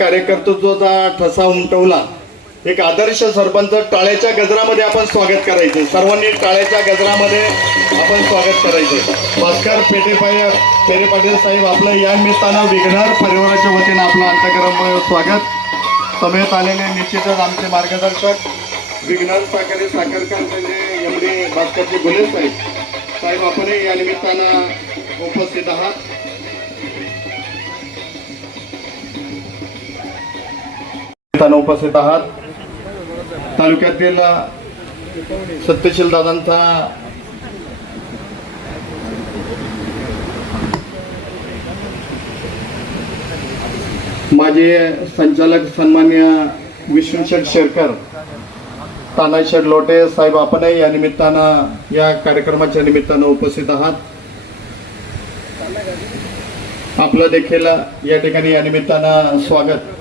कार्यकर्तृत्वाचा ठसा उमटवला। एक आदर्श सरपंच टाळ्याच्या गजरामध्ये आपण स्वागत करायचं, सर्वांनी टाळ्याच्या गजरामध्ये आपण स्वागत करायचं। भास्कर पेरे पाटील साहेब आपलं या निमित्तानं विघ्नहर परिवाराच्या वतीनं आपलं अंतःकरण स्वागत। समेत आलेले निश्चितच आमचे मार्गदर्शक विघ्नहर साखर कारखान्याचे एमडी भास्करजी गुले साहेब आपणही या निमित्तानं उपस्थित आहात। उपस्थित आहात तालुक्यातील सत्यशील दादांचा माजी संचालक सन्मान्य विष्णुशेठ शेरकर, तानाशेठ लोटे साहेब आपणही या निमित्तानं या कार्यक्रमाच्या निमित्तानं उपस्थित आहात। आपलं देखील या ठिकाणी या निमित्तानं स्वागत।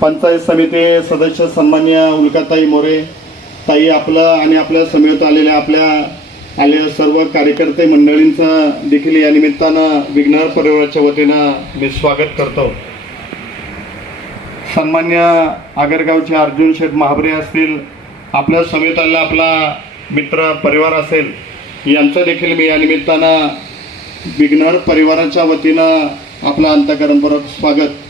पंचायत समिती सदस्य सन्मान्य उल्काताई मोरे ताई आपलं आणि आपल्या समेत आलेल्या सर्व कार्यकर्ते मंडळींचं देखील या निमित्तानं विघ्नहर परिवाराच्या वतीनं मी स्वागत करतो। सन्मान्य आगरगावचे अर्जुन शेठ महाबरे असतील, आपल्या समेत आलेला आपला मित्र परिवार असेल, यांचं देखील मी या निमित्तानं विघ्नहर परिवाराच्या वतीनं आपलं अंतःकरणपूर्वक स्वागत।